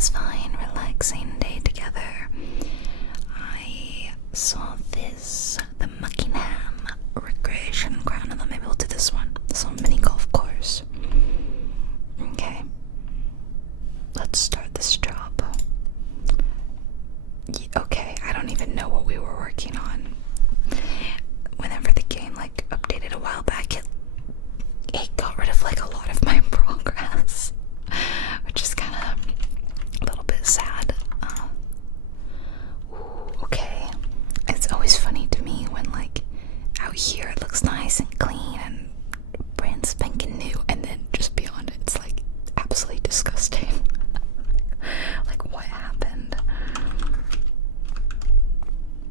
satisfying, relaxing day together. I saw this, the Muckingham recreation ground, and then maybe we'll do this one. This one, mini golf course. Okay. Let's start this job. Okay, I don't even know what we were working on. Whenever the game like updated a while back, it got rid of like a lot of my progress, which is kind of a little bit sad. Okay, it's always funny to me when like out here it looks nice and clean and brand spanking new, and then just beyond it, it's like absolutely disgusting. Like, what happened?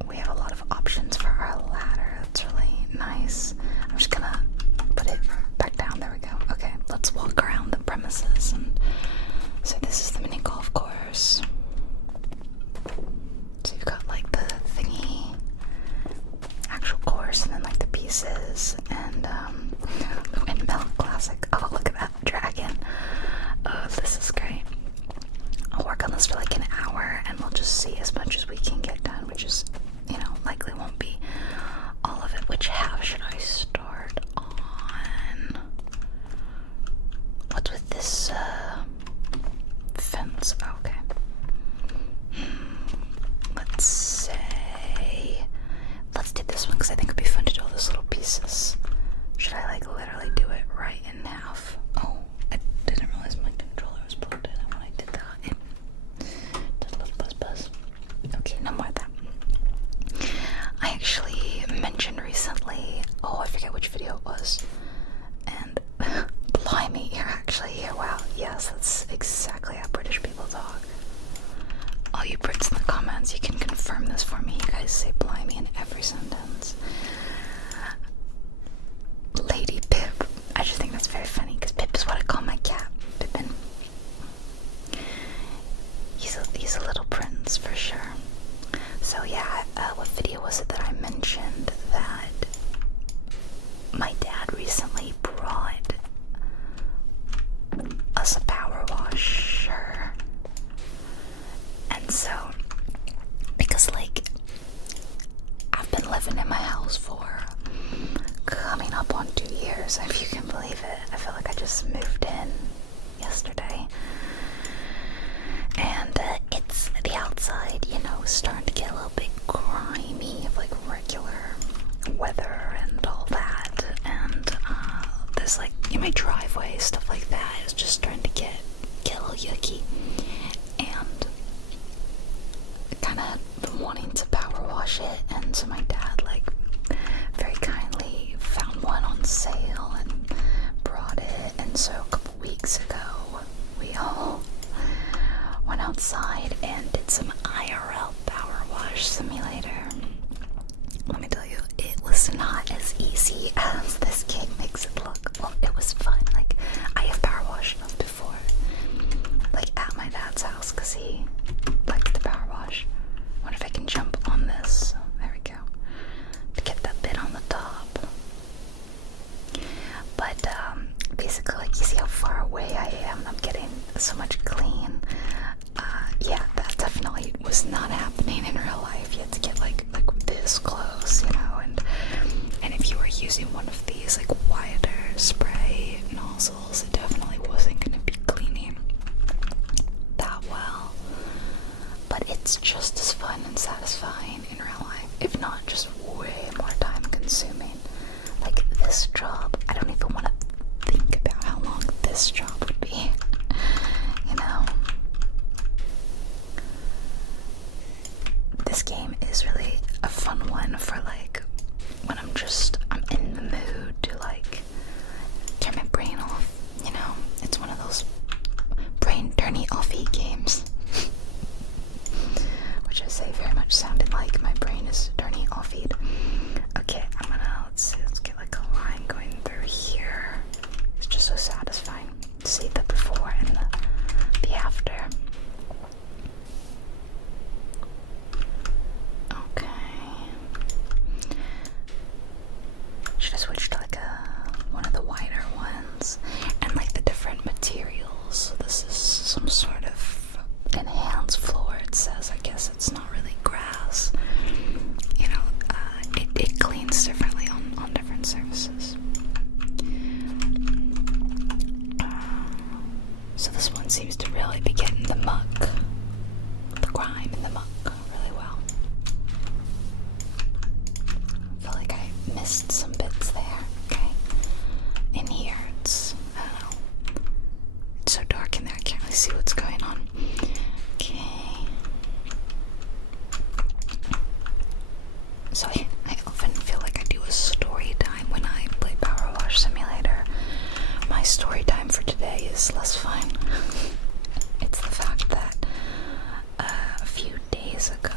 We have a lot of options for our ladder. That's really nice. I'm just gonna put it back down. There we go. Okay, let's walk around the premises. And so this is the mini golf course. So you've got like the thingy, actual course, and then like the pieces, and the windmill classic. Oh, look at that dragon. Oh, this is great. I'll work on this for like an hour, and we'll just see as much as we can get done, which is, you know, likely won't be all of it. Which half should I start on? What's with this fence? Oh, okay. Let's say, let's do this one because I think it'd be fun to do all those little pieces. Should I like literally do it right in half? Oh, I didn't realize my controller was plugged in, and when I did that, it did a little buzz. Okay, no more of that. I actually mentioned recently, oh, I forget which video it was, and blimey, you're actually here. Wow, yes, that's exactly how British people talk. All you Brits in the comments, you can confirm this for me. You guys say blimey in every sentence. Lady Pip. I just think that's very funny because Pip is what I call my cat, Pippin. He's a little prince for sure. So yeah, what video was it that I mentioned that my dad recently brought us a power washer? And so, because like I've been living in my house for coming up on 2 years, if you can believe it. I feel like I just moved in yesterday, and it's the outside, you know, starting to get a little bit grimy of like regular weather and all that, and there's like in my driveway, stuff like that is just starting to get a little yucky, and kind of been wanting to power wash it. And so my dad like very kindly found one on sale and brought it, and so a couple weeks ago we all went outside and did some IRL power wash simulator. Let me tell you, it was not as easy as this game makes it look. Well, it was fun. Like, I have power washed before, like at my dad's house, because he likes to power wash. I wonder if I can jump on this. There we go. To get that bit on the top. But basically, like, you see how far away I am. I'm getting so much clean. Yeah, that definitely was not happening in real life. You had to get like this close, you know. And if you were using one of these like wider spray nozzles, it definitely wasn't going to be cleaning that well. But it's just as fun and satisfying in real life, if not just way more time consuming. Like this job, I don't even want to think about how long this job would be, you know. This game is really a fun one for like when I'm in the mood to like turn my brain off, you know. It's one of those brain turny offy games. Which I say very much sounded like my brain is turning offy. Okay, let's get like a line going through here. It's just so satisfying to see the before and the after. Okay. Should I switch to like one of the wider ones? And like the different materials. So this is some sort of So this one seems to really be getting the muck, the grime and the muck really well. I feel like I missed some bits there, okay? In here, it's, I don't know, it's so dark in there, I can't really see what's going on. Okay. So I often feel like I do a story time when I play Power Wash Simulator. My story time for today is less fun. It's the fact that a few days ago,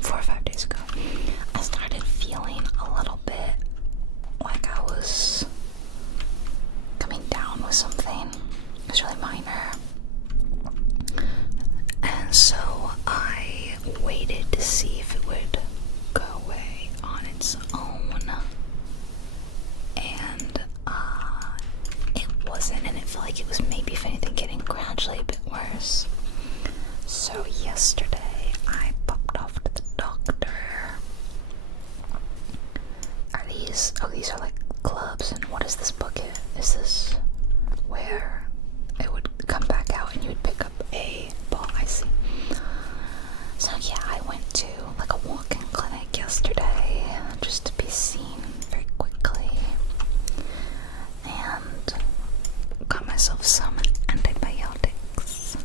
4 or 5 days ago, I started feeling a little bit like I was coming down with something. It was really minor. And so I waited to see if it would go away on its own. And it wasn't, and it felt like it was maybe, if anything, getting gradually a bit worse. So yesterday I popped off to the doctor. These are like gloves, and what is this bucket? Is this where it would come back out and you would pick up a ball? I see. So yeah, I went to like a walk-in clinic yesterday just to be seen very quickly, and got myself some antibiotics.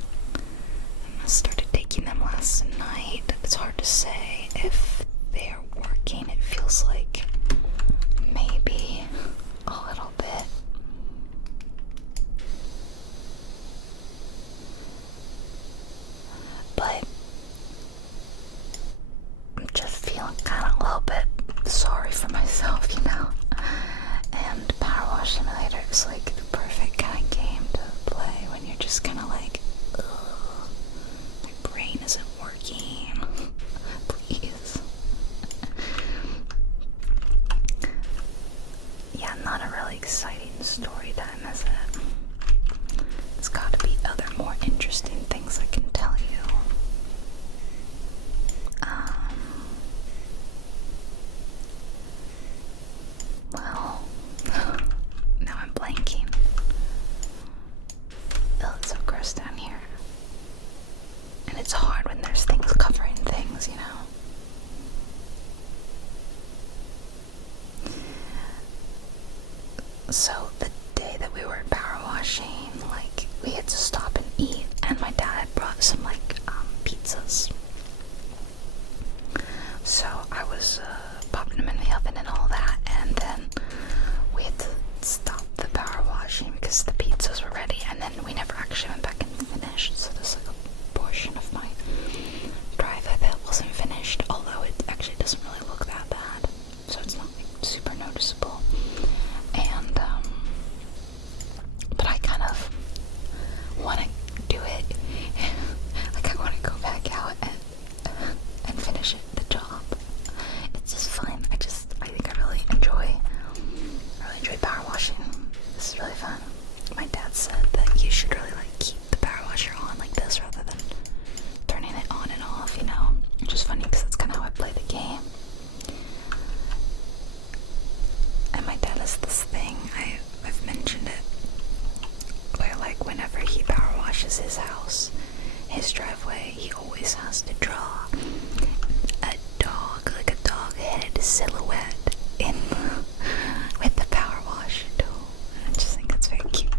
And I started taking them last night. It's hard to say if they're working. It feels like maybe a little bit. But I'm just feeling kind of a little bit sorry for myself, you know? And Power Wash Simulator is like the perfect kind of game to play when you're just kind of like, ugh, my brain isn't working. Please. Yeah, not a really exciting story time, is it? There's gotta be other more interesting things I can tell you. Well, now I'm blanking. Oh, it's so gross down here. And it's hard when there's things covering things, you know? So the day that we were power washing, like, we had to stop and eat, and my dad had brought some, like, pizzas. So I was popping them in the oven and all that, and then we had to stop the power washing because the pizzas were ready, and then we never actually went back and finished. So there's like a portion of my driveway that wasn't finished, although it actually doesn't really look that bad, so it's not like super noticeable. And but I kind of want to do it like I want to go back out and finish the job. It's just fun. I think I really enjoy power washing. This is really fun. My dad said that you should really like keep the power washer on like this rather than turning it on and off, you know, which is funny because that's kind of how I play the game. And my dad has this thing, I've mentioned it, where like whenever he power washes his house, his driveway, he always has to draw a dog, like a dog-headed silhouette in with the power wash tool. I just think that's very cute.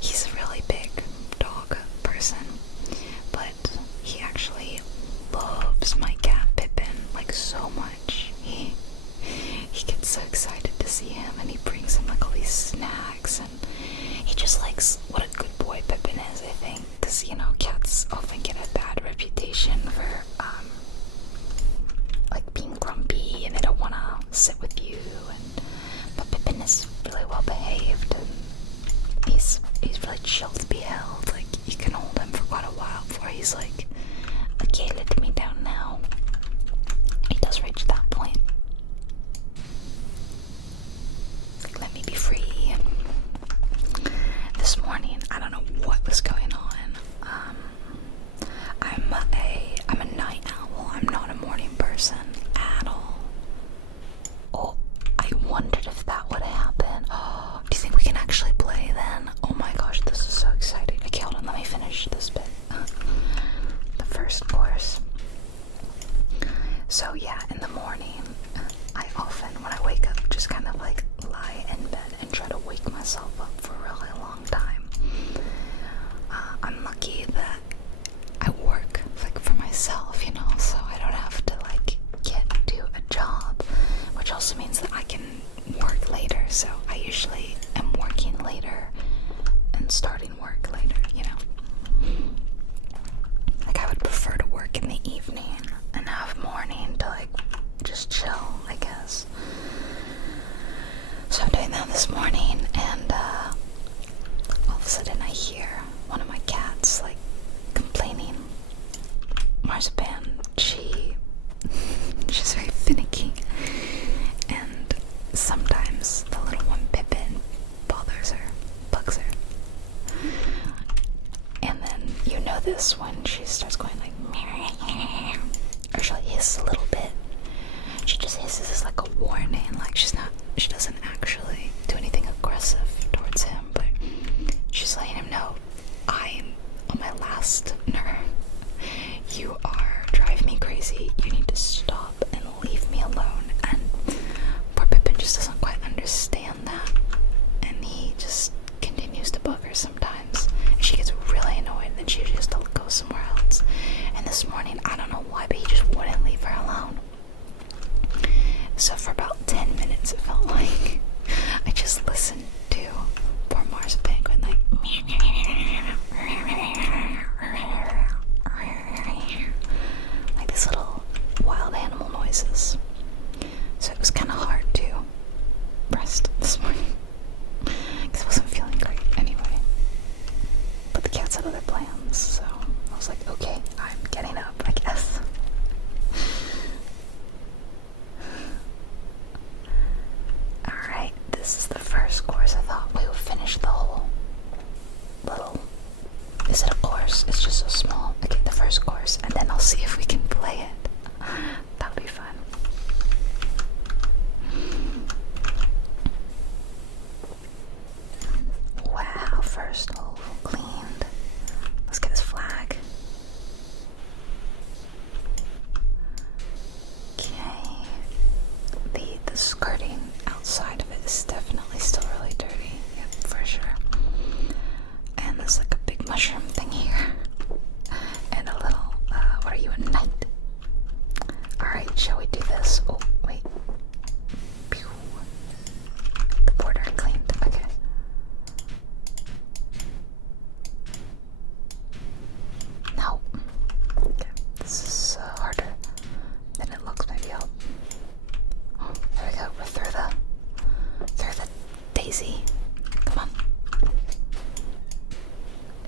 He's a really big dog person, but he actually loves my cat Pippin like so much. He gets so excited to see him, and he brings him like all these snacks, and he just likes what a good boy Pippin is, I think, because, you know, cats often get a bad reputation for like being grumpy and they don't want to sit with you, but Pippin is really well behaved, and he's really chill to be held. Like, you can hold him for quite a while before he's like, okay, let me down now. He does reach that point. Like, let me be free. This morning, I don't know what was going on. I'm a night owl. I'm not a morning person at all. also means that I can work later, so I usually am working later and starting work later, you know. Like, I would prefer to work in the evening and have morning to, like, just chill, I guess. So I'm doing that this morning, and all of a sudden I hear one of my cats, like, complaining. Marzipan, she's very finicky, and sometimes the little one Pippin bothers her, bugs her. And then you know this when she starts going like, or she'll hiss a little bit. She just hisses as like a warning, like she doesn't actually do anything aggressive towards him, but she's letting him know, I'm on my last nerve. You are driving me crazy. You need to stop and leave me alone. And poor Pippin just doesn't quite understand that, and he just continues to bug her sometimes. And she gets really annoyed, and then she just go somewhere else. And this morning, I don't know why, but he just wouldn't leave her alone. So for about 10 minutes, it felt like I just listened to poor Marzipan going like, like these little wild animal noises. So it was kind of hard to rest this morning because I wasn't feeling great anyway. But the cats had other plans, so I was like, okay, I'm getting up, I guess. Alright, this is the first course. I thought we would finish the whole little... Is it a course? It's just so small. Okay, the first course, and then I'll see if we can play it. That'll be fun. Wow, first hole cleaned. Let's get his flag. Okay. The skirting outside of it is definitely still really dirty. Yep, for sure. And there's like a big mushroom thing here. And a little, what are you, a knight? Alright, shall we do this? Oh, wait. Pew. The border cleaned. Okay. No. Okay, this is harder than it looks, maybe. Oh, there we go. We're through the daisy. Come on.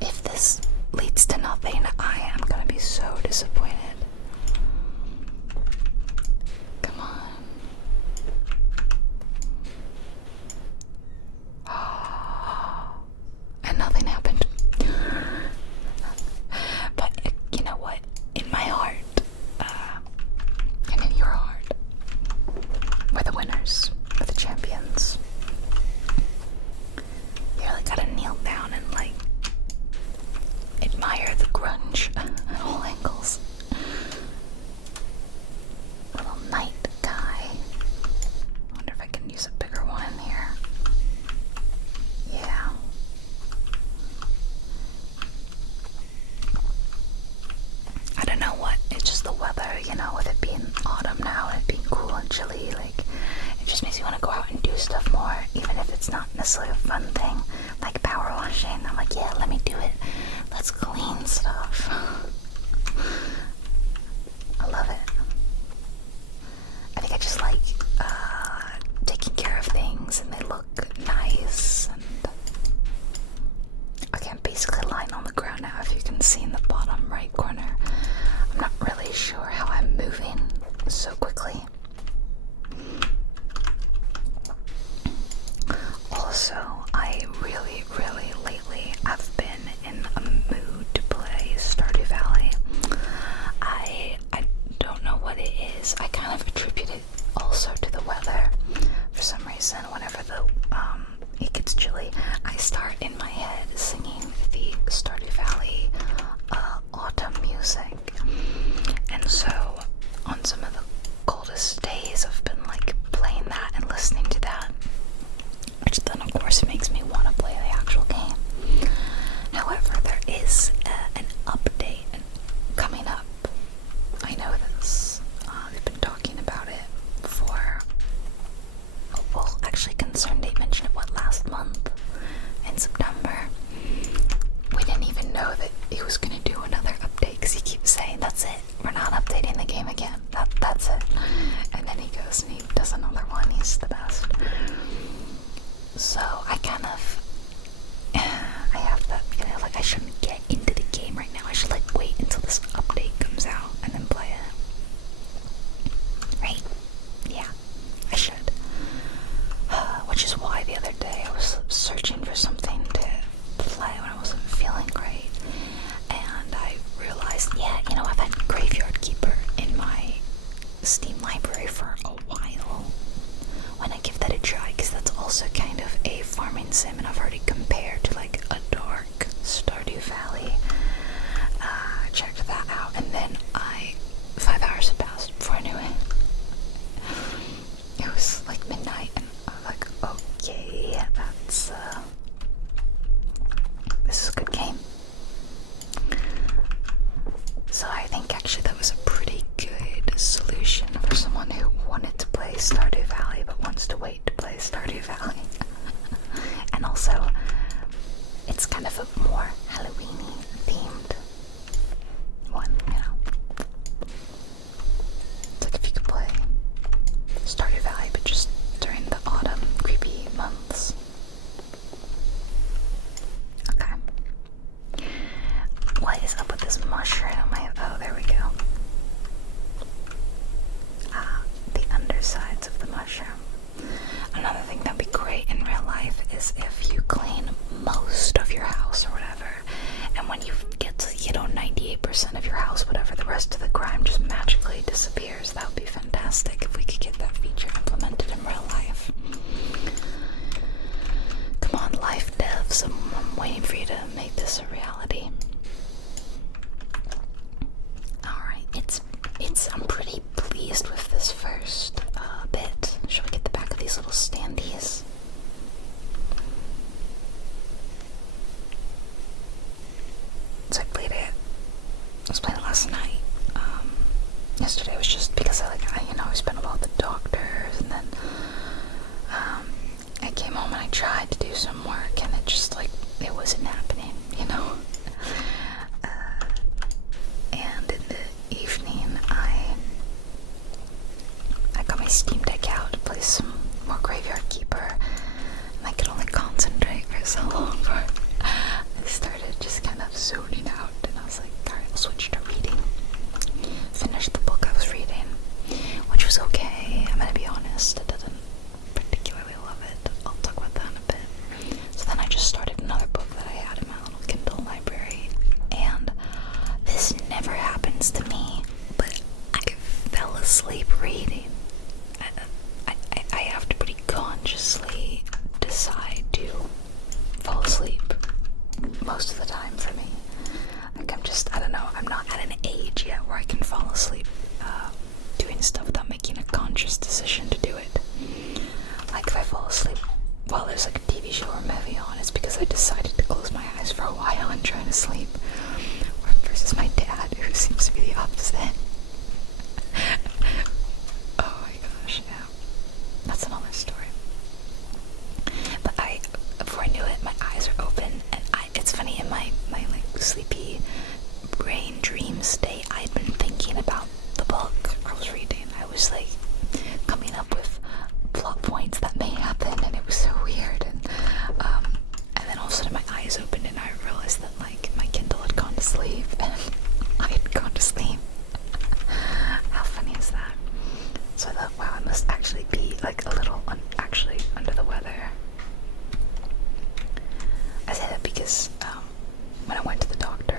If this leads to nothing, I am gonna be so disappointed. Come on. And nothing happened. But you know what? In my heart, and in your heart, we're the winners. We're the champions. You really gotta kneel down and like admire the grunge at all angles. Little knight guy. Wonder if I can use a bigger one here. Yeah. I don't know what, it's just the weather, you know, with it being autumn now and it being cool and chilly, like, it just makes me want to go out and do stuff more, even if it's not necessarily a fun thing, like power washing. I'm like, yeah, let me do it. Let's clean stuff. I love it. I think I just like taking care of things and they look nice. And okay, I'm basically lying on the ground now, if you can see in the bottom right corner. I'm not really sure how I'm moving so quickly. Also, I really lately have wait to play Stardew Valley. And also, it's kind of a more Halloween-y themed one, you know. It's like if you could play Stardew Valley, but just during the autumn creepy months. Okay. What is up with this mushroom? Oh, there we go. The undersides of the mushroom. Another thing that'd be great in real life is if you clean most of your house or whatever, and when you get to, 98% of your house, whatever, the rest of the grime just magically disappears. That would be fantastic if we could get that feature implemented in real life. Come on, life devs, I'm waiting for you to make this a reality. Alright, I'm pretty pleased with this first bit. Shall we get the back of these little standees? So I played it. I was playing it last night. Yesterday was just because I spent a lot with the doctors, and then I came home and I tried to do some work, and it just it wasn't happening, and in the evening, I got my Steam Deck out to play some more Graveyard Keeper, and I could only concentrate for so long before I started just kind of zoning out, and I was like, alright, I'll switch to reading. Finished the book I was reading, which was okay. I'm gonna be honest, I didn't particularly love it. I'll talk about that in a bit. So then I just started another book that I had in my little Kindle library, and this never happens to me, but I fell asleep reading. I have to pretty consciously decide to fall asleep most of the time for me. I don't know, I'm not at an age yet where I can fall asleep doing stuff without making a conscious decision to do it. Like if I fall asleep while there's like a TV show or movie on, it's because I decided to close my eyes for a while and try to sleep. Versus my dad, who seems to be the opposite. Oh my gosh, yeah. That's another story. But before I knew it, my eyes are open, and it's funny, in my sleepy brain dream state, I'd been thinking about the book I was reading. I was coming up with plot points that may happen, and it was so weird, and then all of a sudden my eyes opened and I realized that my Kindle had gone to sleep and I had gone to sleep. How funny is that? So I thought, wow, I must actually be a little actually under the weather. I say that because when I went to the doctor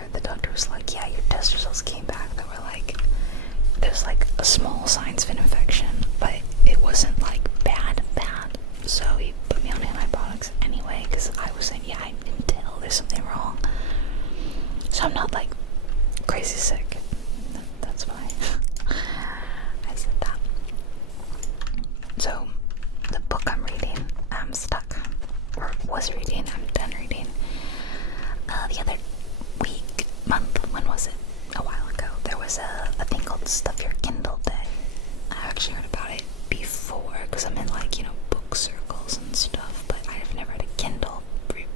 was like, yeah, your test results came back that were there's a small signs of an infection, but it wasn't bad, so he put me on antibiotics anyway, because I was saying, yeah, I can tell there's something wrong, so I'm not crazy sick. That's why I said that. So the book I'm reading, I'm stuck, or was reading, I'm done reading. The other month, when was it? A while ago, there was a thing called Stuff Your Kindle Day. I actually heard about it before, because I'm in book circles and stuff, but I've never had a Kindle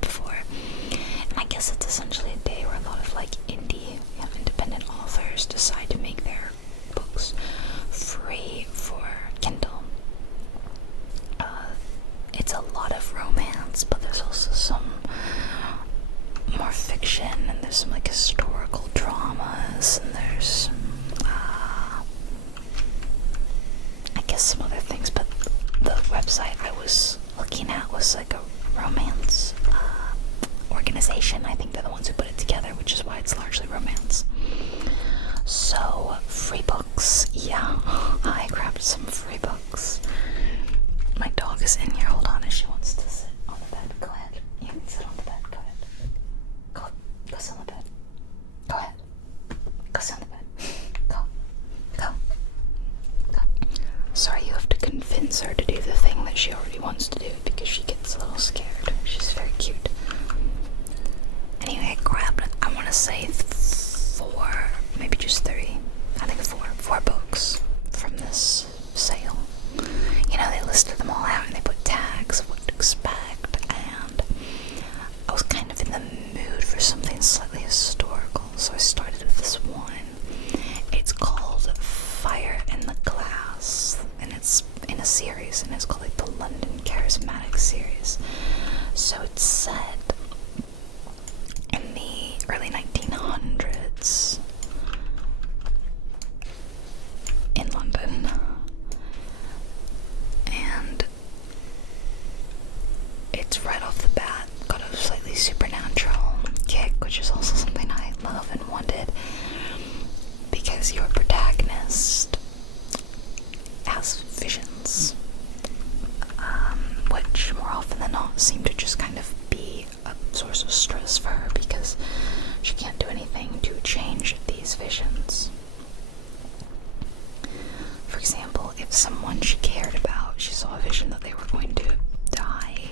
before. And I guess it's essentially a day where a lot of indie, independent authors decide to make their books free for Kindle. It's a lot of romance, but there's also some more fiction, and there's some historical dramas, and there's some, I guess some other things, but the website I was looking at was a romance organization. I think they're the ones who put it together, which is why it's largely romance. So, free books, yeah, I grabbed some free books. My dog is in here, hold on, if she wants to sit on the bed, go ahead. You can sit on the bed, go ahead. Go sit on the bed. Go ahead. Go sit on the bed. Go. Sorry, you have to convince her to do the thing that she already wants to do because she gets a little scared. She's very cute. Anyway, I grabbed, I want to say 4, maybe just 3. I think 4 books from this sale. They listed them all out and they series, and it's called like the London Charismatic series. So it's set in the early 1900s in London, and it's right off the bat got a slightly supernatural kick, which is also something I love and wanted, because your protagonist has visions, which more often than not seem to just kind of be a source of stress for her, because she can't do anything to change these visions. For example, if someone she cared about, she saw a vision that they were going to die,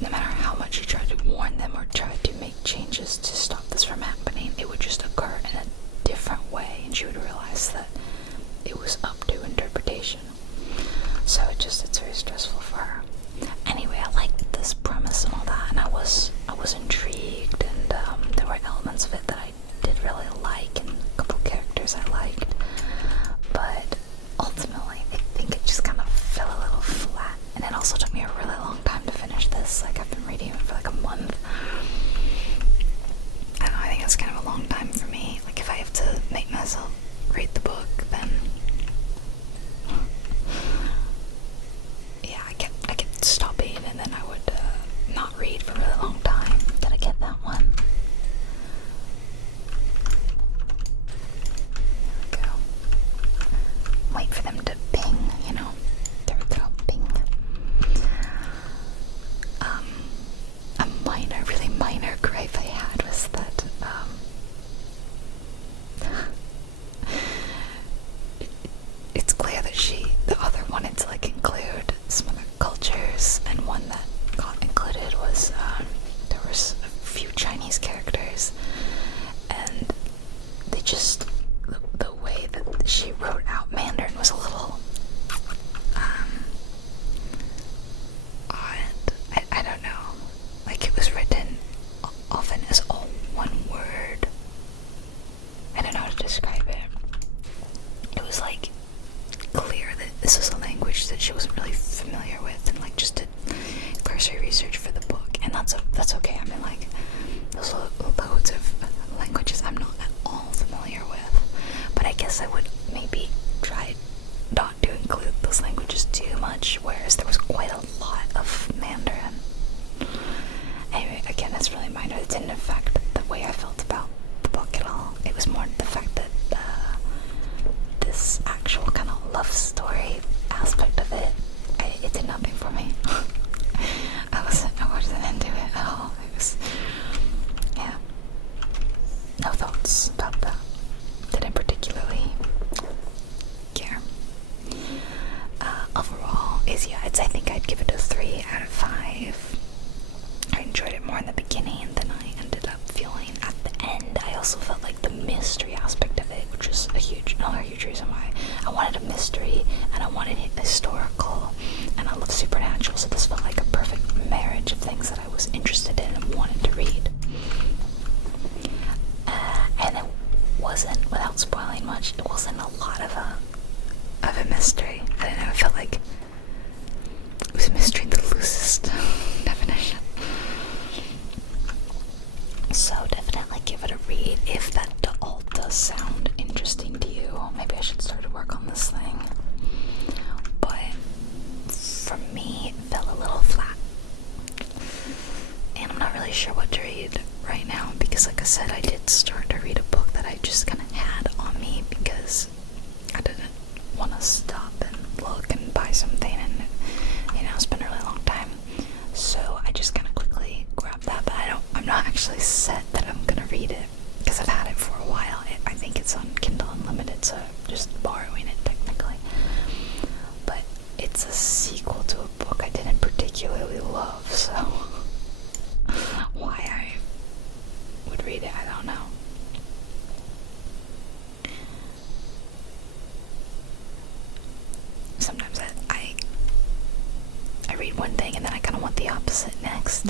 no matter how much she tried to warn them or tried to make changes to stop this from happening, it would just occur in a different way, and she would realize that it was up to interpretation. So it's very stressful for her. Anyway, I liked this premise and all that, and I was intrigued, and there were elements of it that I did really like, and a couple characters I liked, but ultimately I think it just kind of fell a little flat, and it also took me a really long time to finish this. Like, I've been reading it for like a month. I don't know, I think that's kind of a long time for me. Like, if I have to make myself read the book, then yeah, I kept stopping, and then I would not read for a really long time. Did I get that one? There we go. Wait for them to ping, you know. There we go, ping. A really minor gripe I had was that it's clear that the author wanted to like include some other cultures, and one that got included was there was a few Chinese characters, and they just the way that she wrote out Mandarin was a little odd. I don't know. Like, it was written often as all one word. I don't know how to describe it. It was like clear that this was a language that she wasn't really familiar with, and like just did cursory research for the book, and that's okay. I mean, like, there's loads of languages I'm not at all familiar with, but I guess I would maybe try not to include those languages too much, whereas there was quite a lot of Mandarin. Anyway, again, it's really minor. It didn't affect the way I felt about the book at all. It was more the fact that this actual kind of love story aspect of it, it did nothing for me. I wasn't into it at all. It was, yeah, no thoughts about that. Didn't particularly care. Overall, I think I'd give it a 3 out of 5. I enjoyed it more in the beginning than I ended up feeling at the end. I also felt like the mystery aspect of it, which is another huge reason why I wanted a mystery, and I wanted it historical, and I love supernatural, so this felt like a perfect marriage of things that I was interested in and wanted to read. And it wasn't, without spoiling much, it wasn't a lot of a mystery. I don't know, I felt like it was a mystery in the loosest definition. So definitely give it a read if that all does sound interesting to you. Maybe I should start to work on this thing. But for me, it fell a little flat. And I'm not really sure what to read right now, because like I said, I did start to read a book that I just kind of had on me because I didn't want to stop and look and buy something and, you know, spend a really long time. So I just kind of quickly grabbed that, but I'm not actually set that I'm gonna read it because I've had it for a while. I think it's on Kindle Unlimited, so I'm just borrowing it technically. But it's a sequel to a book I didn't particularly love, so why I would read it, I don't know. Sometimes I read one thing and then I kind of want the opposite next.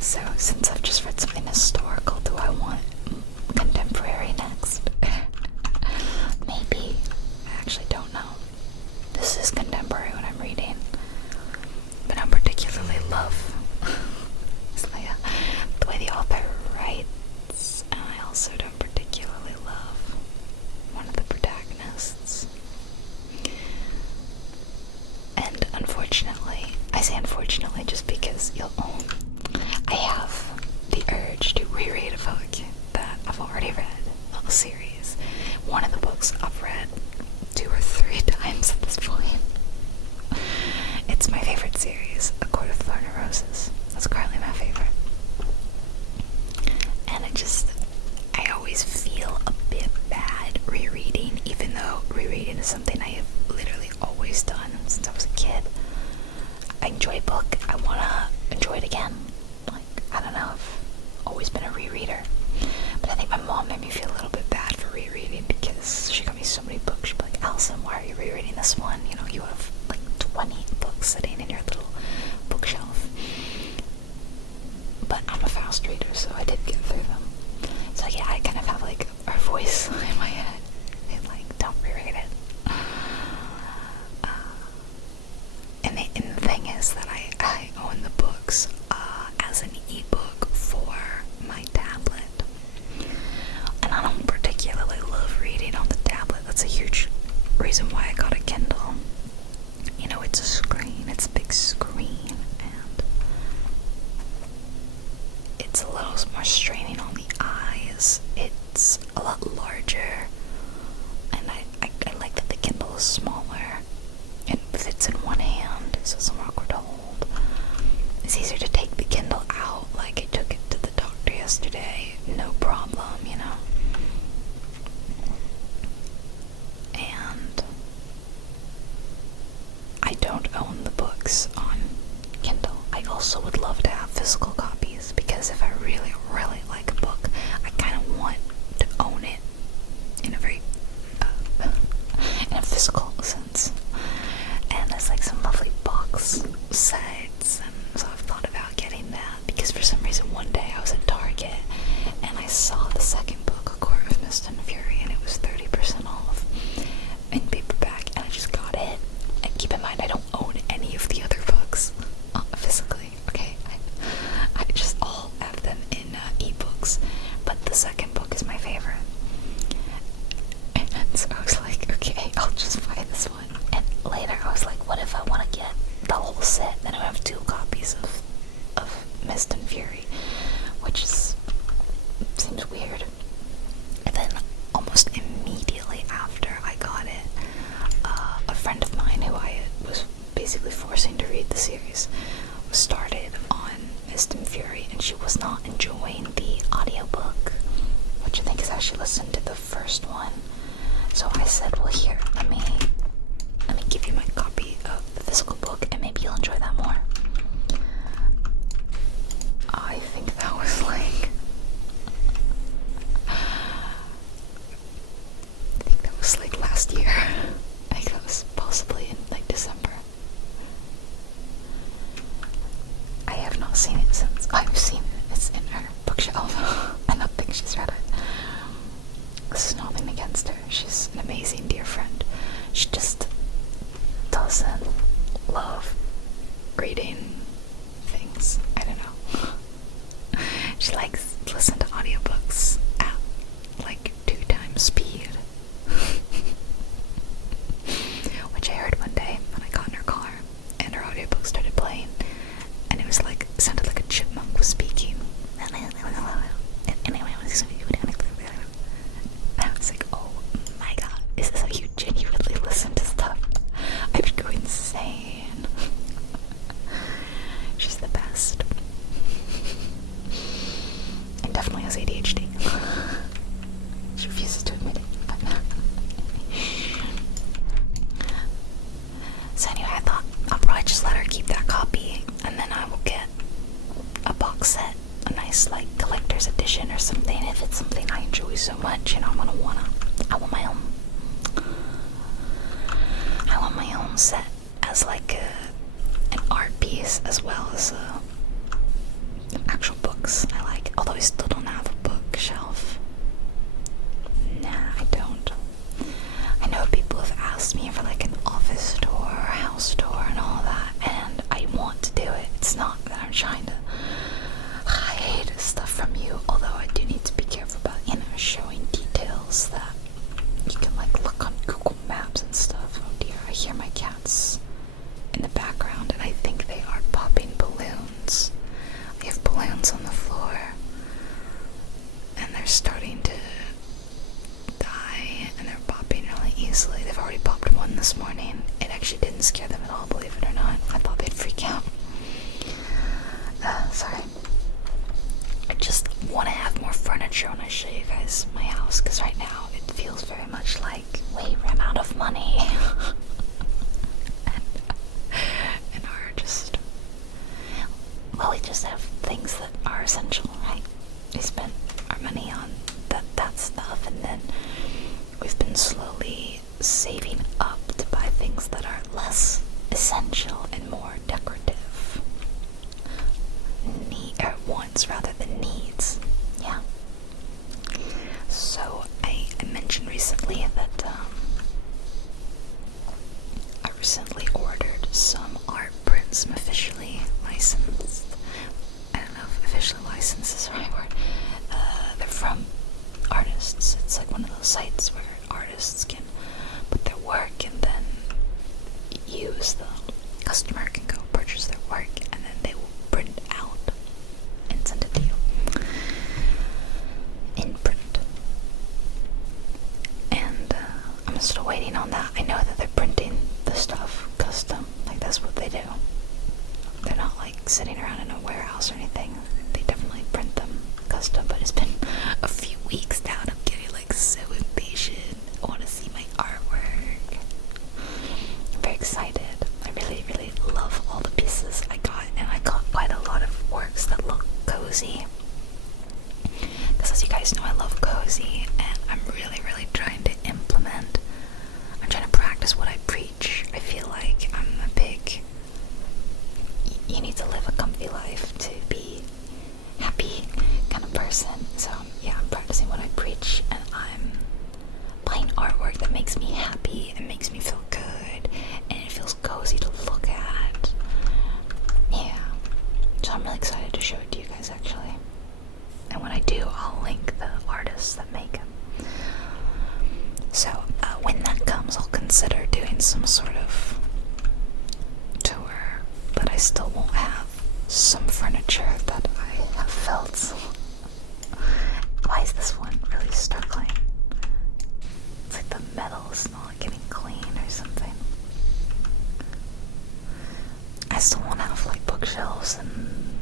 So since I've just read something historical, do I want contemporary next? Maybe. I actually don't unfortunately, I say unfortunately just because I have the urge to reread a book that I've already read, a series. One of the books I've read 2 or 3 times at this point. It's my favorite series, A Court of Thorn and Roses. That's currently my favorite. And I always feel a bit bad rereading, even though rereading is something I have literally always done since I was a kid. I enjoy a book, I wanna enjoy it again. Like, I don't know, I've always been a rereader. But I think my mom made me feel a little bit bad for rereading because she got me so many books. She'd be like, Allison, why are you rereading this one? You know, you have like 20 books sitting in your little bookshelf. But I'm a fast reader, so I did get through them. So yeah, I kind of have like her voice in my head. And like, don't reread it. And the thing is that I own the books as an ebook for my tablet. And I don't particularly love reading on the tablet. That's a huge reason why I got a Kindle. You know, it's a screen, it's a big screen, and it's a little more straining on the eyes. It's a lot larger, and I like that the Kindle is smaller and fits in one hand, so it's more awkward to hold. It's easier to take the Kindle out, like I took it to the doctor yesterday, no problem, you know. And I don't own the books on Kindle. I also would love to have physical copies, because if I really, really like a book, I kind of want to own it in a very, in a physical sense. And there's like some lovely box sets, and so I've thought about getting that, because for some reason one day I was at Target and I saw the second book, A Court of Mist and Fury, and it was 30% off in paperback, and I just got it. And keep in mind, I don't own any of the other books physically, okay? I just all have them in ebooks, but the second book is my favorite. And so I was like, okay, I'll just buy this one. And later I was like, what if I want to get the whole set? Then I would have 2 copies of Mist and Fury, which seems weird. And then almost immediately after I got it, a friend of mine who I was basically forcing to read the series started on Mist and Fury, and she was not enjoying the audiobook, which I think is how she listened to the first one. So I said, well, here, let me give you my copy of the physical book, and maybe you'll enjoy that more. I think that was like, last year. I think that was possibly in like December. I have not seen it since. I've seen it. It's in her bookshelf. I don't think she's read it. This is nothing against her. She's an amazing dear friend. She just doesn't love reading things. I don't know. She likes to listen to audiobooks at like 2 times speed. Which I heard one day when I got in her car and her audiobook started playing, and it was like, it sounded like a chipmunk was speaking. And I was like, oh my god, is this how you genuinely listen to stuff? I would go insane. She's the best. And definitely has ADHD. She refuses to admit it, but so anyway, I thought I'll probably just let her keep that copy, and then I will get a box set, a nice like collector's edition or something. If it's something I enjoy so much, you know, I want my own set as like an art piece, as well as actual books I like. Although I still don't have a bookshelf. Nah, I don't. I know people have asked me for like an office tour or a house tour and all that, and I want to do it. It's not that I'm trying to hide stuff from you, although I do need to be careful about, you know, showing details that you can like look on Google Maps and stuff. Oh dear, I hear my cats in the background. morning. It actually didn't scare them at all, believe it or not. I thought they'd freak out. Sorry. I just want to have more furniture when I show you guys my house, because right now it feels very much like we ran out of money. and are just, well, we just have things that are essential, right? We spent our money on that stuff, and then we've been slowly saving up to buy things that are less essential and more decorative. Wants rather than needs. Yeah. So I mentioned recently that I recently ordered some art prints. I'm officially licensed. I don't know if officially licensed is the right word. They're from artists. It's like one of those sites where artists can put their work and then use the customer can go purchase their work and then they will print out and send it to you in print. And I'm still waiting on that. I know that they're printing the stuff custom, like that's what they do. They're not like sitting around in a warehouse or anything. They definitely print them custom, but it's been a few weeks now and I'm getting like so impatient. I want to see my artwork. I'm very excited. I really, really love all the pieces I got, and I got quite a lot of works that look cozy. Because as you guys know, I love cozy, and I'm really, really trying to implement. I'm trying to practice what I preach. I feel like I'm a big. You need to live a comfy life to be happy kind of person. So yeah, I'm practicing what I preach, and I'm buying artwork that makes me happy and makes me feel good, and it feels cozy to look at. Yeah, so I'm really excited to show it to you guys actually. And when I do, I'll link the artists that make them. So when that comes, I'll consider doing some sort of tour, but I still won't have some furniture that I have felt. Why is this one really struggling? It's like the metal is not getting clean or something. I still won't have like bookshelves and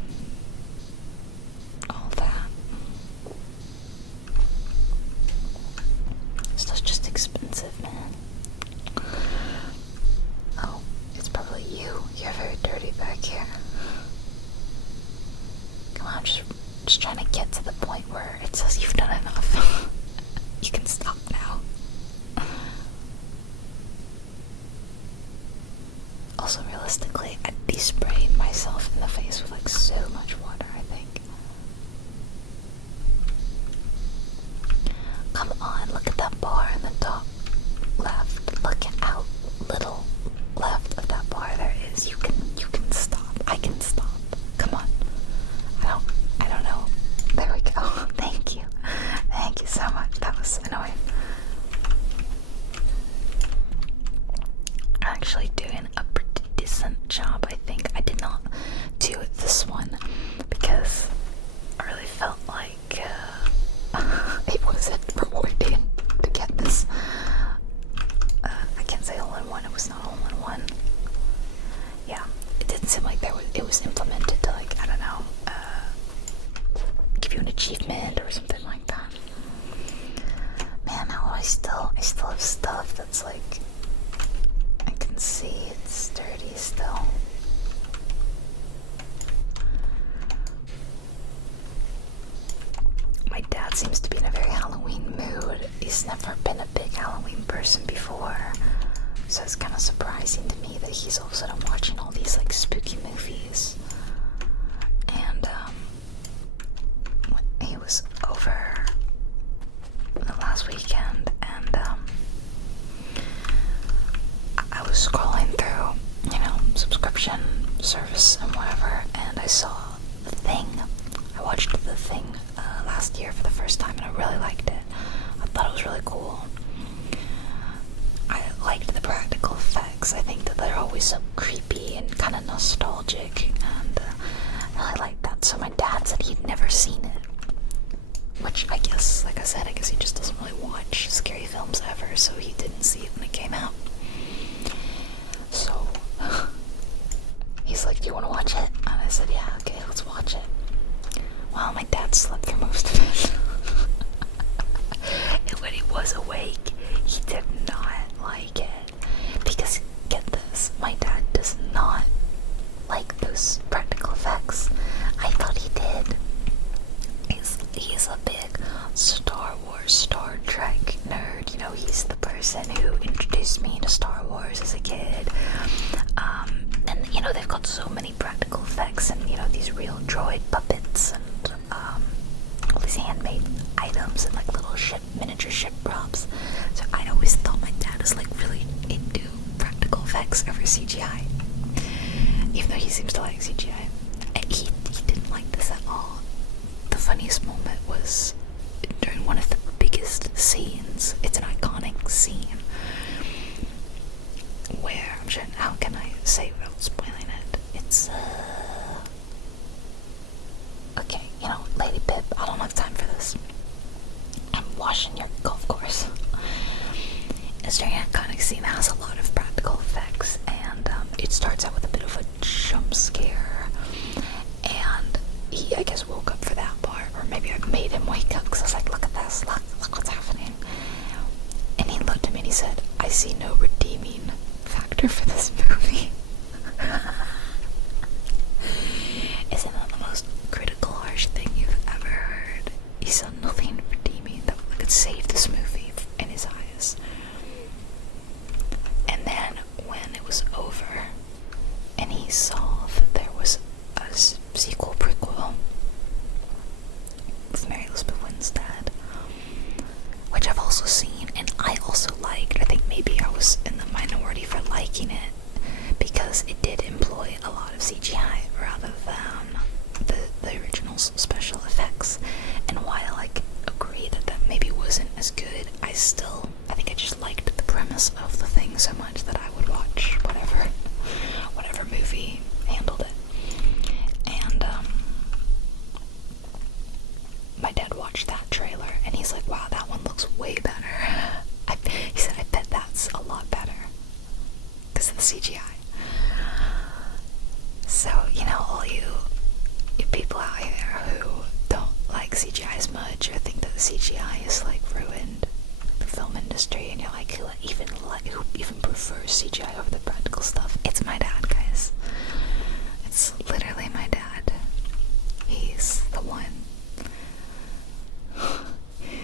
all that. Stuff's just expensive, man. Oh, it's probably you. You're very dirty back here. Come on, I'm just trying to get to the point where it says you've done enough. You can stop now. Also, realistically, I'd be spraying myself in the face with like so much water, I think. Come on, look at that bar in the top left. Look at how little left of that bar there is. You can stop. I can stop. Come on. I don't know. There we go. Thank you. Thank you so much. That was annoying. I'm actually doing a pretty decent job, I think. I did not do this one because I really felt like it wasn't rewarding to get this. I can't say all-in-one. It was not all-in-one. Yeah, it didn't seem like it was implemented to like, I don't know, give you an achievement or something like that. Man, how I still have stuff that's like, I can see it's dirty still. My dad seems to be in a very Halloween mood. He's never been a big Halloween person before, so it's kind of surprising to me that he's all of a sudden watching all these like spooky movies. And he was over the last weekend, and I was scrolling through, subscription service and whatever, and I saw The Thing. I watched The Thing last year for the first time, and I really liked it. I thought it was really cool. I liked the practical effects. I think that they're always so creepy and kind of nostalgic, and I really liked that. So my dad said he'd never seen it, which I guess, like I said, I guess he just doesn't really watch scary films ever, so he didn't see it when it came out. do you want to watch it? And I said, yeah, okay, let's watch it. Well, my dad slept through most of it. And when he was awake, he did not like it. Because, get this, my dad does not like those practical effects. I thought he did. He's a big Star Wars, Star Trek nerd. You know, he's the person who introduced me to Star Wars as a kid. And, you know, they've got so many practical effects and, you know, these real droid puppets and all these handmade items and, like, little miniature ship props. So I always thought my dad was, like, really into practical effects over CGI. Even though he seems to like CGI. He didn't like this at all. The funniest moment was during one of the biggest scenes. It's an iconic scene where, I'm sure, how can I say without spoiling it? It's, okay, you know, Lady Pip, I don't have time for this. I'm washing your golf course. It's during an iconic scene that has a lot of practical effects, and it starts out with a bit of a jump scare, and he, I guess, woke up for that part, or maybe I made him wake up, because I was like, look at this, look what's happening. And he looked at me and he said, I see no redeeming factor for this movie. Isn't that the most critical, harsh thing you've ever heard? He saw nothing redeeming that could save this movie in his eyes. And then when it was over and he saw that there was a sequel prequel with Mary Elizabeth Winstead, which I've also seen and I also liked. I think maybe I was in the minority for liking it because it did employ a lot of CGI rather than the original's special effects. And while I agree that maybe wasn't as good, I think I just liked the premise of the thing so much that I would watch whatever movie handled it. And my dad watched that trailer and he's like, wow, that one looks way better. He said, I bet that's a lot better because of the CGI. So, you know, all you people out here who don't like CGI as much or think that the CGI is like ruined the film industry, and you're like, who even prefers CGI over the practical stuff? It's my dad, guys. It's literally my dad. He's the one.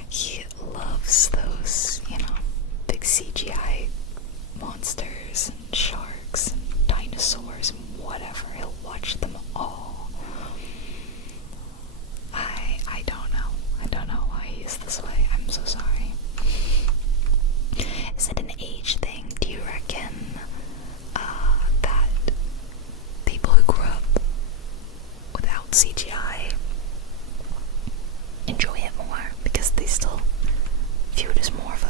He loves those, you know, big CGI monsters and sharks and dinosaurs and whatever. He'll watch them all. I don't know why he is this way. I'm so sorry. Is it an age thing? Do you reckon that people who grew up without CGI enjoy it more because they still view it as more of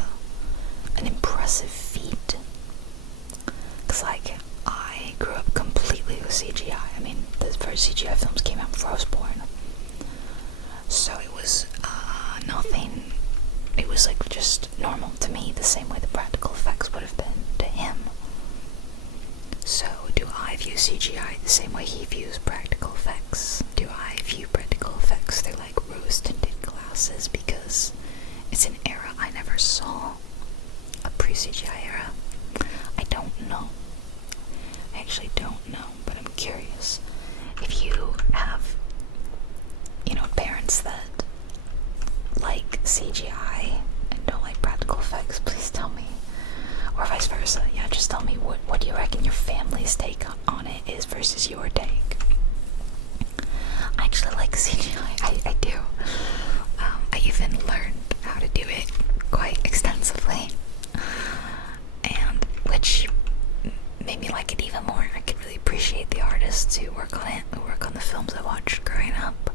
an impressive feat? Because, like, I grew up completely with CGI. I mean, the first CGI films came out before I was born. So it was nothing. It was like just normal to me, the same way the practical effects would have been to him. So do I view CGI the same way he views practical effects? Do I view practical effects through like rose-tinted glasses because it's an era I never saw, a pre-CGI era? I don't know. I actually don't know, but I'm curious. If you have, you know, parents that like CGI and don't like practical effects, please tell me. Or vice versa. Yeah, just tell me what do you reckon your family's take on it is versus your take. I actually like CGI. I do. I even learned how to do it quite extensively. And which made me like it even more. I could really appreciate the artists who work on it, who work on the films I watched growing up.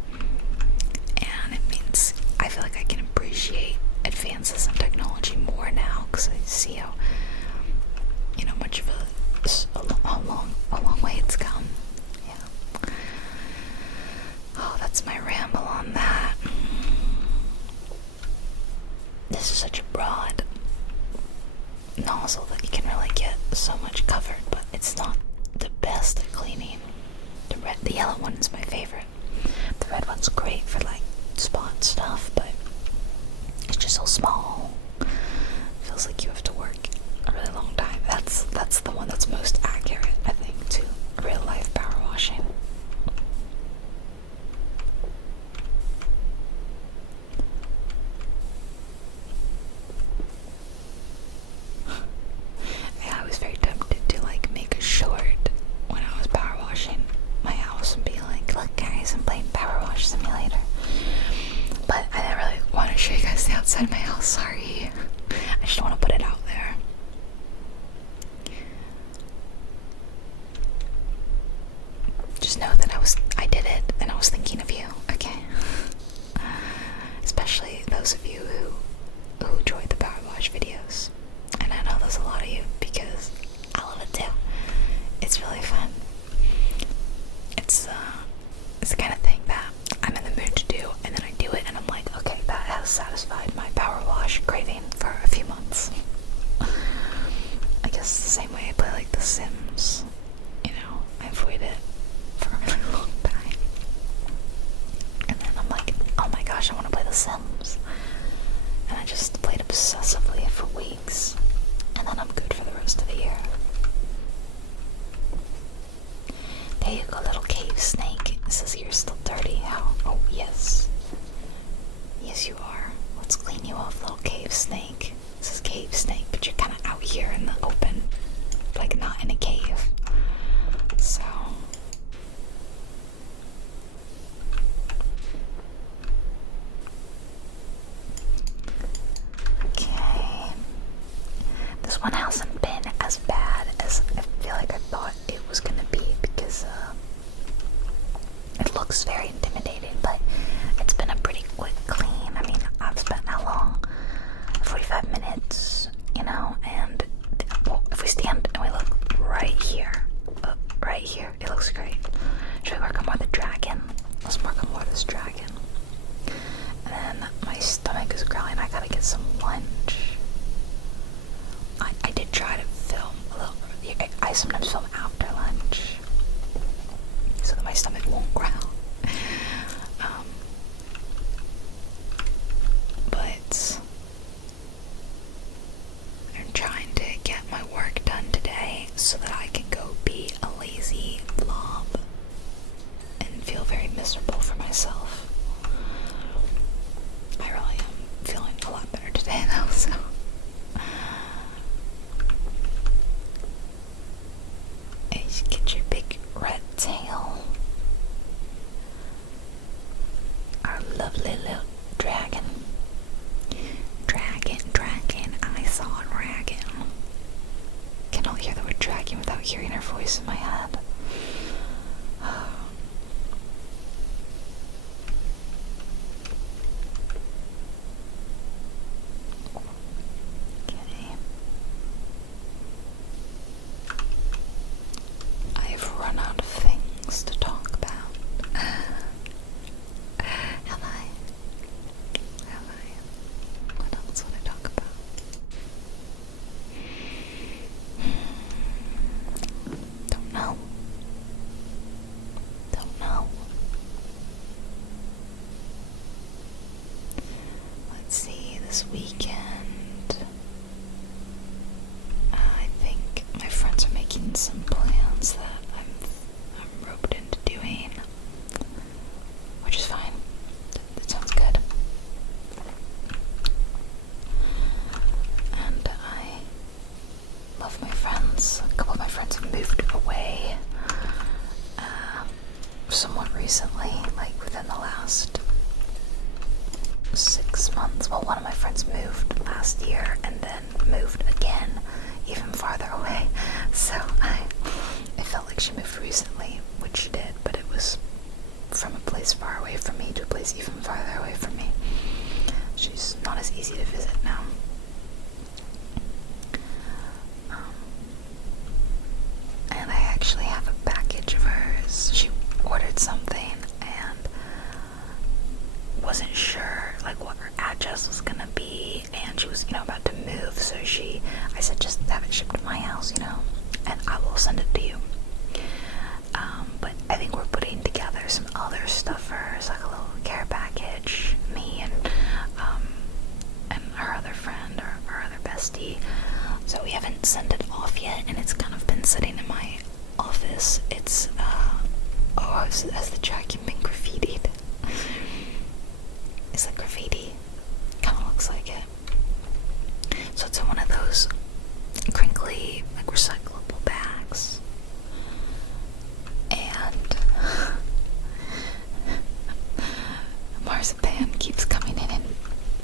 And it means I feel like I can appreciate advances in technology more now because I see how, you know, much of a long way it's come. Yeah. Oh, that's my ramble on that. This is such a broad nozzle that you can really get so much covered, but it's not the best at cleaning. play like The Sims. You know, I avoid it for a really long time. And then I'm like, oh my gosh, I want to play The Sims. And I just played obsessively for weeks. And then I'm good for the rest of the year. There you go, little cave snake. It says you're still dirty. How? Oh, yes. Yes, you are. Let's clean you off, little cave snake. This is cave snake, but you're kind of out here in the open. Like, not in a cave. So... okay. This one hasn't been as bad as I feel like I thought it was gonna be, because it looks very intimidating, but it's been a pretty quick clean. I mean, I've spent how long? 45 minutes, you know, and well, if we stand and we look right here, it looks great. Should we work on more of the dragon? Let's work on more of this dragon. And then my stomach is growling. I gotta get some lunch. I did try to film a little. I sometimes film after lunch, so that my stomach won't growl. But I'm trying to get my work done today so that I can go be a lazy blob and feel very miserable for myself. I really am feeling a lot better today though, so. Hey, you get your big red tail. Our lovely little dragon. Dragon, I saw a dragon. Cannot hear the word dragon without hearing her voice in my head. Okay. I've run out of things to talk about. Have I? What else would I talk about? Don't know. Let's see, this weekend, I think my friends are making some plans that I'm roped into doing, which is fine. That sounds good. And I love my friends. A couple of my friends have moved away somewhat recently, like within the last 6 months. Well, one of my friends moved last year and then moved again even farther away, so I felt like she moved recently, which she did, but it was from a place far away from me to a place even farther away from me. She's not as easy to visit now. And I actually have a package of hers. She ordered something and wasn't sure like what her address was gonna be, and she was, you know, about to move, so I said just have it shipped to my house, you know, and I will send it to you. But I think we're putting together some other stuff for her, like a little care package, me and her other friend, or our other bestie. So we haven't sent it off yet, and it's kind of been sitting in my office. It's has the dragon been graffitied? Is it graffiti? Kind of looks like it. So it's in one of those crinkly, like, recyclable bags. And marzipan keeps coming in and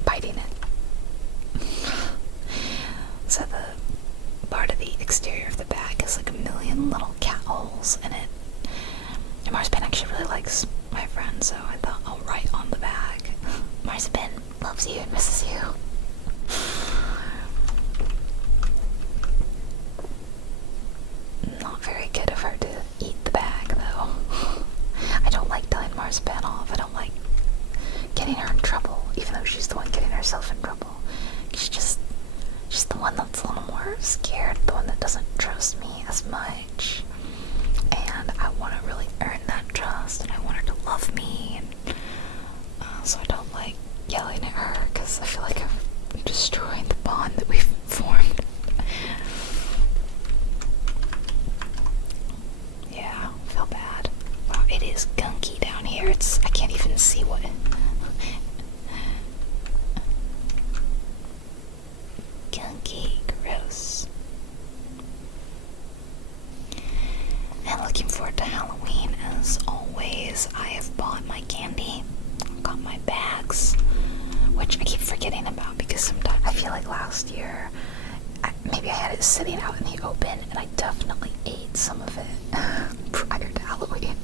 biting it. So the part of the exterior of the bag has like a million little cat holes in it. And marzipan actually really likes my friend, so I thought I'll write on the bag, "Marzipan loves you and misses you." Not very good of her to eat the bag, though. I don't like telling Marzipan off. I don't like getting her in trouble, even though she's the one getting herself in trouble. She's the one that's a little more scared, the one that doesn't trust me as much, and I want to really earn that trust, and I want her to love me, and so I don't like yelling at her because I feel like I'm destroying the bond that we've formed. Yeah, I feel bad. Wow, it is gunky down here. I can't even see what. Gunky, gross. And looking forward to Halloween as always. I have bought my candy, got my bags, which I keep forgetting about because sometimes I feel like last year maybe I had it sitting out in the open and I definitely ate some of it prior to Halloween.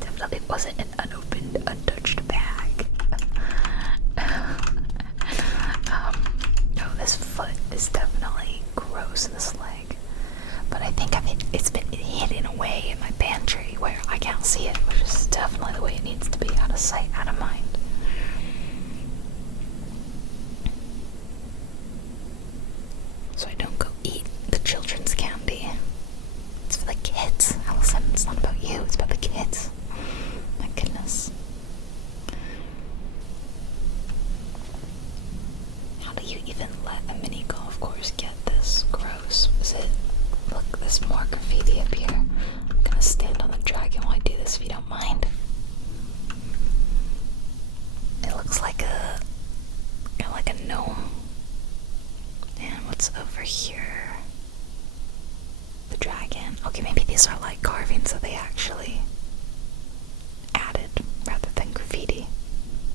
Definitely wasn't an unopened, untouched bag. No, this foot is definitely gross in this leg. But I think it's been hidden away in my pantry where I can't see it, which is definitely the way it needs to be, out of sight, out of mind. So I don't go eat the children's candy. It's for the kids, Allison. It's not about you, it's about the kids. My goodness. How do you even let a mini golf course get this gross? Is it? Look, there's more graffiti up here. I'm gonna stand on the dragon while I do this if you don't mind. It looks like a gnome. And what's over here? The dragon. Okay, maybe these are like carvings that they actually added rather than graffiti.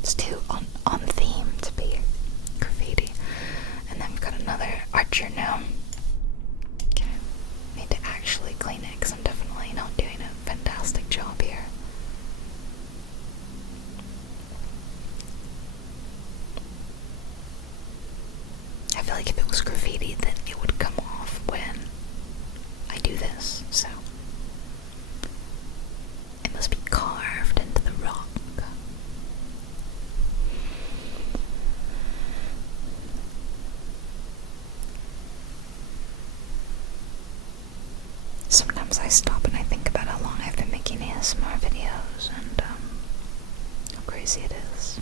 It's too on theme to be graffiti. And then we've got another archer gnome. Okay, need to actually clean it because I'm definitely not doing a fantastic job here. I feel like if it was graffiti, then it would come off when I do this, so it must be carved into the rock. Sometimes I stop and I think about how long I've been making ASMR videos and how crazy it is.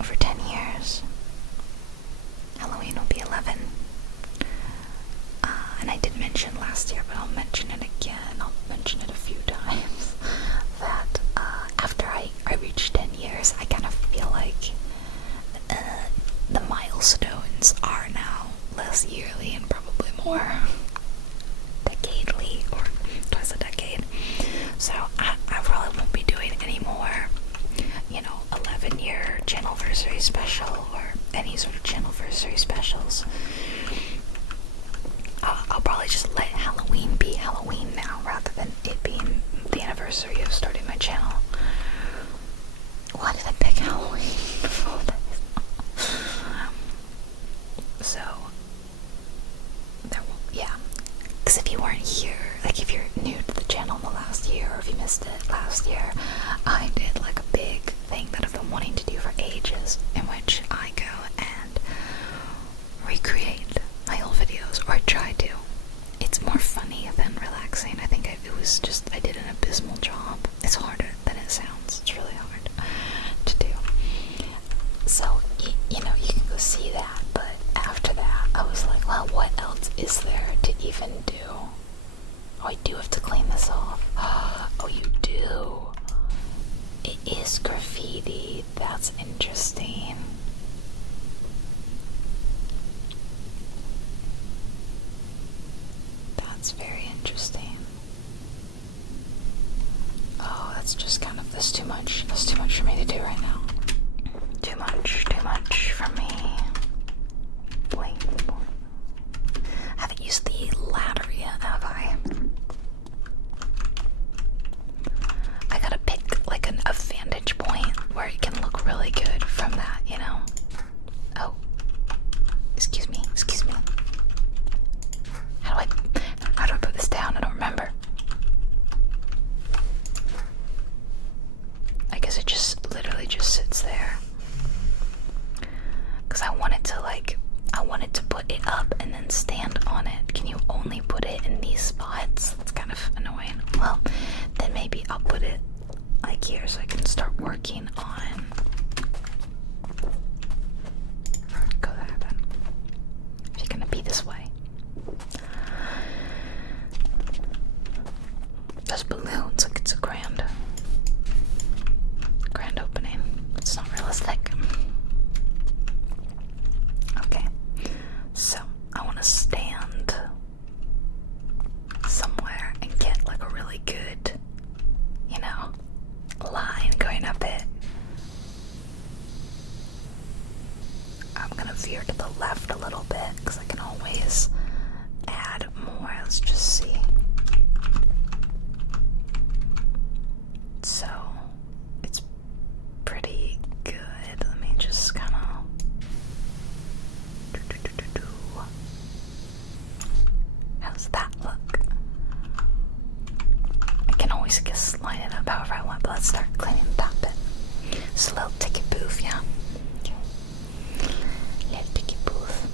Over 10 years. Halloween will be 11. And I did mention last year, but I'll mention it again. I'll mention it a few times. That after I reach 10 years, I kind of feel like the milestones are now less yearly and probably more decadely, or twice a decade. So I probably won't be doing any more, 11-year channelversary special or any sort of channelversary specials. I'll probably just let Halloween be Halloween now rather than it being the anniversary of starting my channel. Why did I pick Halloween? So, because if you weren't here, like if you're new to the channel in the last year, or if you missed it last year, I did like a big thing that I've been wanting to do for ages, in which I go and recreate my old videos, or I try to. It's more funny than relaxing. I think I did an abysmal job. It's harder than it sounds. It's really hard to do. So, you can go see that, but after that, I was like, well, what else is there to even do? Oh, I do have to clean this off. Oh, you do? It is graffiti. That's interesting. That's very interesting. Oh, that's just kind of, that's too much. That's too much for me to do right now. Too much for me. Blink. I haven't used the ladder yet, have I? I gotta pick like a vantage point where it can look really good from that, Oh. Excuse me. How do I put this down? I don't remember. I guess it just literally just I'll put it like here so I can start working on. Go there then. Is it gonna be this way? Those balloons, like it's a grand opening. It's not realistic. Okay, so I want to stand somewhere and get like a really good, you know, line going up it. I'm gonna veer to the left a little bit because I can always add more. Let's just see. So it's pretty good. Let me just kind of how's that look? I can always just line it up however I want, but let's start cleaning the top bit. Just a little ticket booth, yeah. Little ticket booth.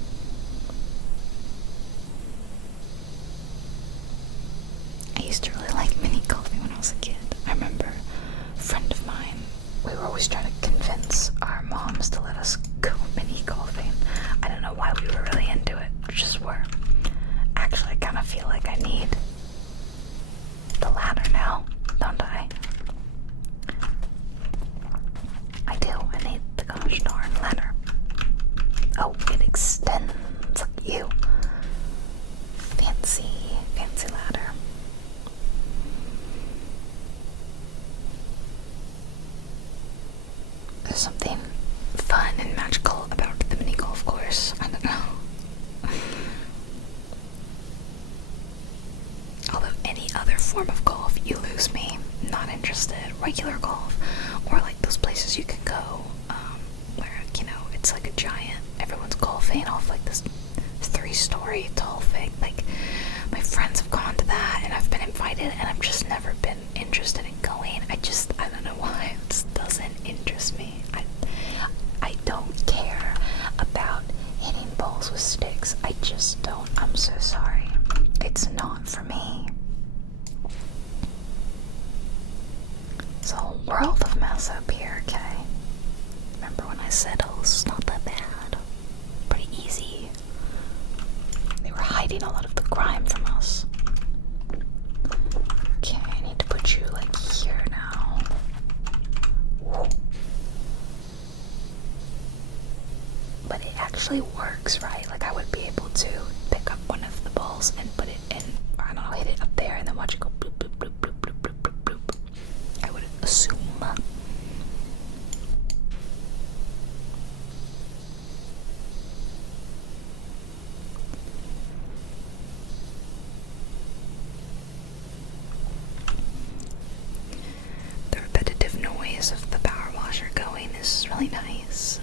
I used to really like mini golfing when I was a kid. I remember a friend of mine, we were always trying to convince our moms to let us go mini golfing. I don't know why we were really into it, we just were. Actually, I kind of feel like I need the ladder now, don't I? I do, I need the gosh darn ladder. Oh, it extends, look at you. Fancy ladder. There's something fun and magical about the mini golf course. I don't know. Although any other form of golf, you lose me. Not interested. Regular golf, or like those places you can go, where, you know, it's like a giant, everyone's golfing off like this 3-story tall thing. Like, my friends have gone to that, and I've been invited, and I've just never been interested in going. I don't know why. It just doesn't interest me. I don't care about hitting balls with sticks. I just don't. I'm so sorry. It's not for me. It's a whole world of mess up here, okay? Remember when I said, oh, this is not that bad? Pretty easy. They were hiding a lot of the grime from us. Okay, I need to put you like here now. Whoa. But it actually works, right? Like, I would be able to pick up one of the balls and put it in, or I don't know, hit it up there and then watch it go bloop, bloop, bloop, bloop, bloop, bloop, bloop, bloop. I would assume. The repetitive noise of the power washer going is really nice.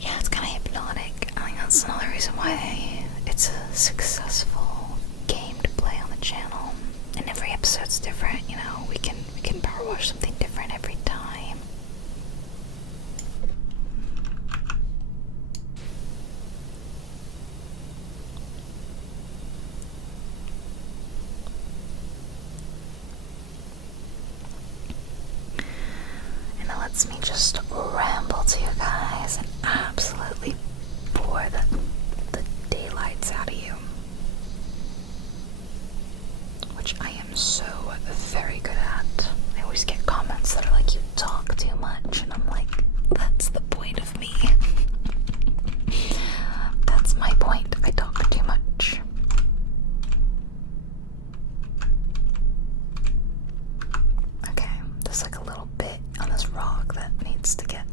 Yeah, it's kind of hypnotic. I think that's another reason why it's a successful game to play on the channel. And every episode's different, you know. We can power wash something different every time. And it lets me just ramble to you guys and absolutely bore the daylights out of you. Which I am so very good at. I always get comments that are like, you talk too much, and I'm like, that's the point of me. That's my point. I talk too much. Okay, there's like a little bit on this rock that needs to get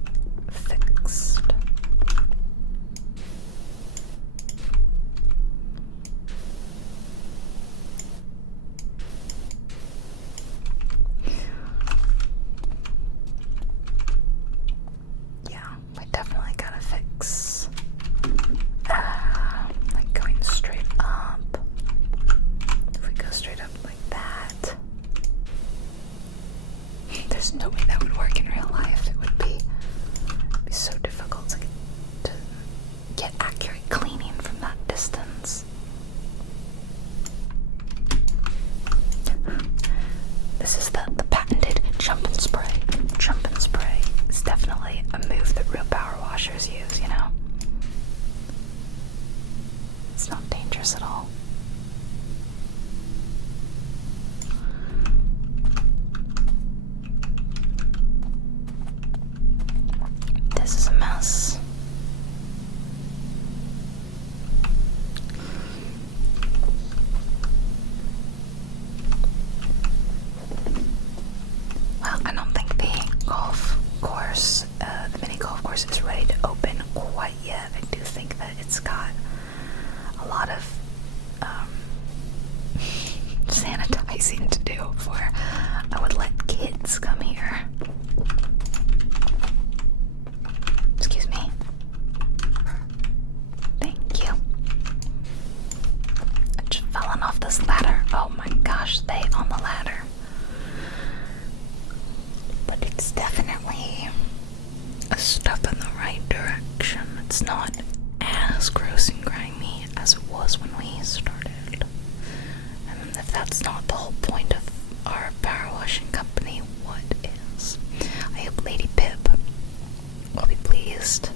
it's got a lot of sanitizing to do before I would let kids come here. Excuse me. Thank you. I just fallen off this ladder. Oh my gosh, stay on the ladder. But it's definitely a step in the right direction. It's not as gross and grimy as it was when we started. And if that's not the whole point of our power washing company, what is? I hope Lady Pip will be pleased.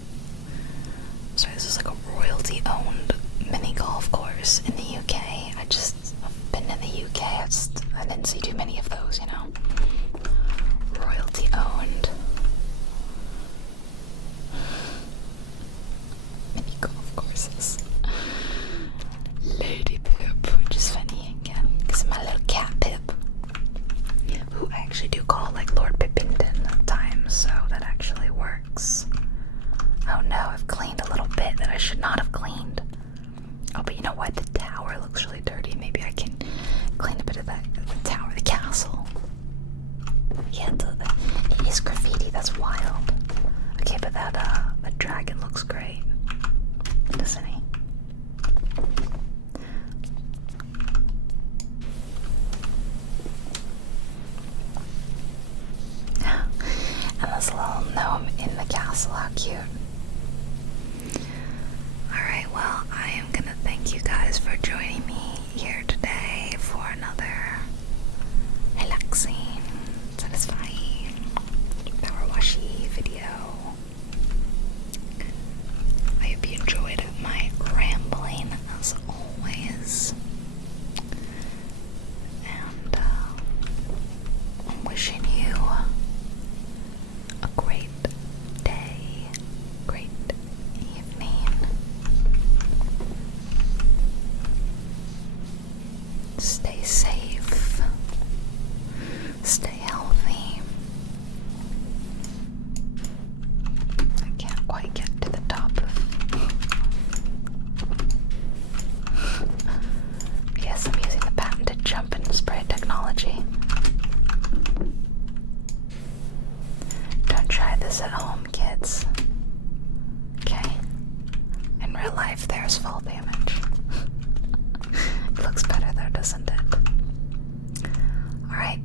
Sorry, this is like a royalty-owned mini golf course in the UK. I've been in the UK. I didn't see too many of those, you know. Royalty-owned mini golf courses. Lady Pip, which is funny again, because my little cat Pip, who I actually do call like Lord Pippington at times, so that actually works. Oh no, I've cleaned a little bit that I should not have cleaned. Oh, but you know what? The tower looks really dirty. Maybe I can clean a bit of that. The tower, the castle. Yeah, it is graffiti. That's wild. Okay, but that dragon looks great, doesn't he? And this little gnome in the castle, how cute. Alright, well, I am gonna thank you guys for joining me here today for another relaxing, satisfying power washy video. I hope you enjoyed my rambling as always. And I'm wishing you a great day, great evening. Stay safe. Stay healthy. I can't quite get to the top of. Yes, I'm using the patented jump and spray technology. Don't try this at home, kids. Okay? In real life, there's fall damage. It looks better though, doesn't it? Alright.